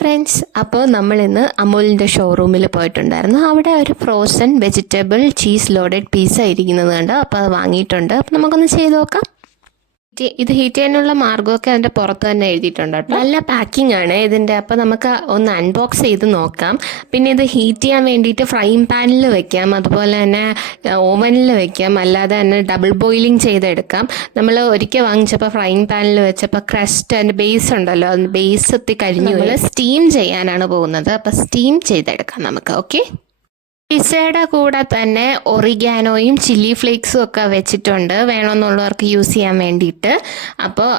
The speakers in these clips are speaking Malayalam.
ഫ്രണ്ട്സ്, അപ്പോൾ നമ്മളിന്ന് അമൂലിൻ്റെ ഷോറൂമിൽ പോയിട്ടുണ്ടായിരുന്നു. അവിടെ ഒരു frozen vegetable cheese loaded pizza ഇരിക്കുന്നത് കണ്ട്. അപ്പോൾ അത് വാങ്ങിയിട്ടുണ്ട്. അപ്പോൾ നമുക്കൊന്ന് ചെയ്ത് നോക്കാം. ഇത് ഹീറ്റ് ചെയ്യാനുള്ള മാർഗ്ഗമൊക്കെ അതിൻ്റെ പുറത്ത് തന്നെ എഴുതിയിട്ടുണ്ട് കേട്ടോ. നല്ല പാക്കിംഗ് ആണ് ഇതിൻ്റെ. അപ്പോൾ നമുക്ക് ഒന്ന് അൺബോക്സ് ചെയ്ത് നോക്കാം. പിന്നെ ഇത് ഹീറ്റ് ചെയ്യാൻ വേണ്ടിയിട്ട് ഫ്രൈങ് പാനിൽ വെക്കാം, അതുപോലെ തന്നെ ഓവനിൽ വെക്കാം, അല്ലാതെ തന്നെ ഡബിൾ ബോയിലിംഗ് ചെയ്തെടുക്കാം. നമ്മൾ ഒരിക്കൽ വാങ്ങിച്ചപ്പോൾ ഫ്രൈങ് പാനിൽ വെച്ചപ്പോൾ ക്രസ്റ്റ് അതിൻ്റെ ബേസ് ഉണ്ടല്ലോ, അതിൻ്റെ ബേസ് എത്തി കരിഞ്ഞു. നമ്മൾ സ്റ്റീം ചെയ്യാനാണ് പോകുന്നത്. അപ്പോൾ സ്റ്റീം ചെയ്തെടുക്കാം നമുക്ക്. ഓക്കെ, പിസ്സയുടെ കൂടെ തന്നെ ഒറിഗാനോയും ചില്ലി ഫ്ലേക്സും ഒക്കെ വെച്ചിട്ടുണ്ട്, വേണമെന്നുള്ളവർക്ക് യൂസ് ചെയ്യാൻ വേണ്ടിയിട്ട്. അപ്പോൾ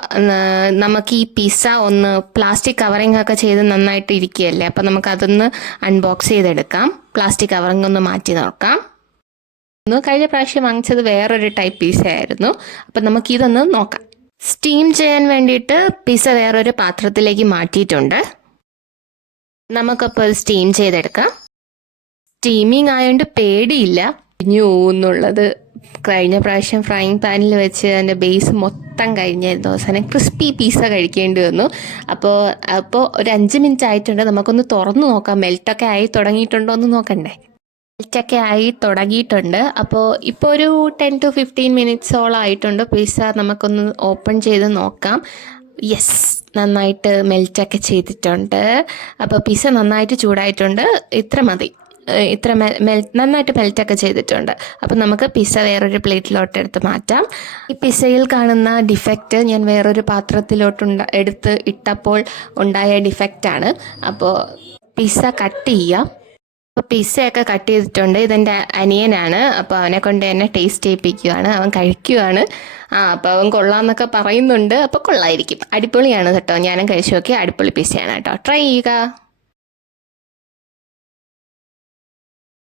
നമുക്ക് ഈ പിസ്സ ഒന്ന് പ്ലാസ്റ്റിക് കവറിങ് ഒക്കെ ചെയ്ത് നന്നായിട്ട് ഇരിക്കുകയല്ലേ, അപ്പോൾ നമുക്കതൊന്ന് അൺബോക്സ് ചെയ്തെടുക്കാം. പ്ലാസ്റ്റിക് കവറിങ് ഒന്ന് മാറ്റി നോക്കാം. കഴിഞ്ഞ പ്രാവശ്യം വാങ്ങിച്ചത് വേറൊരു ടൈപ്പ് പിസ്സ ആയിരുന്നു. അപ്പം നമുക്കിതൊന്ന് നോക്കാം. സ്റ്റീം ചെയ്യാൻ വേണ്ടിയിട്ട് പിസ്സ വേറൊരു പാത്രത്തിലേക്ക് മാറ്റിയിട്ടുണ്ട്. നമുക്കപ്പോൾ സ്റ്റീം ചെയ്തെടുക്കാം. സ്റ്റീമിങ് ആയതുകൊണ്ട് പേടിയില്ല. എന്നുള്ളത് കഴിഞ്ഞ പ്രാവശ്യം ഫ്രൈങ് പാനിൽ വെച്ച് അതിൻ്റെ ബേസ് മൊത്തം കഴിഞ്ഞായിരുന്നു. അവസാനം ക്രിസ്പി പിസ്സ കഴിക്കേണ്ടി വന്നു. അപ്പോൾ ഒരു 5 മിനിറ്റ് ആയിട്ടുണ്ട്. നമുക്കൊന്ന് തുറന്നു നോക്കാം. മെൽറ്റൊക്കെ ആയി തുടങ്ങിയിട്ടുണ്ടോ എന്ന് നോക്കണ്ടേ. മെൽറ്റൊക്കെ ആയി തുടങ്ങിയിട്ടുണ്ട്. അപ്പോൾ ഇപ്പോൾ ഒരു 10 to 15 മിനിറ്റ്സോളം ആയിട്ടുണ്ട്. പിസ്സ നമുക്കൊന്ന് ഓപ്പൺ ചെയ്ത് നോക്കാം. യെസ്, നന്നായിട്ട് മെൽറ്റൊക്കെ ചെയ്തിട്ടുണ്ട്. അപ്പോൾ പിസ്സ നന്നായിട്ട് ചൂടായിട്ടുണ്ട്. ഇത്ര മതി. ഇത്ര നന്നായിട്ട് മെൽറ്റൊക്കെ ചെയ്തിട്ടുണ്ട്. അപ്പം നമുക്ക് പിസ്സ വേറൊരു പ്ലേറ്റിലോട്ട് എടുത്ത് മാറ്റാം. ഈ പിസ്സയിൽ കാണുന്ന ഡിഫക്റ്റ് ഞാൻ വേറൊരു പാത്രത്തിലോട്ട് എടുത്ത് ഇട്ടപ്പോൾ ഉണ്ടായ ഡിഫക്റ്റാണ്. അപ്പോൾ പിസ്സ കട്ട് ചെയ്യാം. അപ്പോൾ പിസ്സയൊക്കെ കട്ട് ചെയ്തിട്ടുണ്ട്. ഇതെൻ്റെ അനിയനാണ്. അപ്പോൾ അവനെ കൊണ്ട് തന്നെ ടേസ്റ്റ് ചെയ്യിപ്പിക്കുകയാണ്. അവൻ കഴിക്കുകയാണ്. അപ്പോൾ അവൻ കൊള്ളാമെന്നൊക്കെ പറയുന്നുണ്ട്. അപ്പോൾ കൊള്ളായിരിക്കും, അടിപൊളിയാണ് കേട്ടോ. ഞാനും കഴിച്ചു നോക്കി. അടിപൊളി പിസ്സയാണ് കേട്ടോ. ട്രൈ ചെയ്യുക.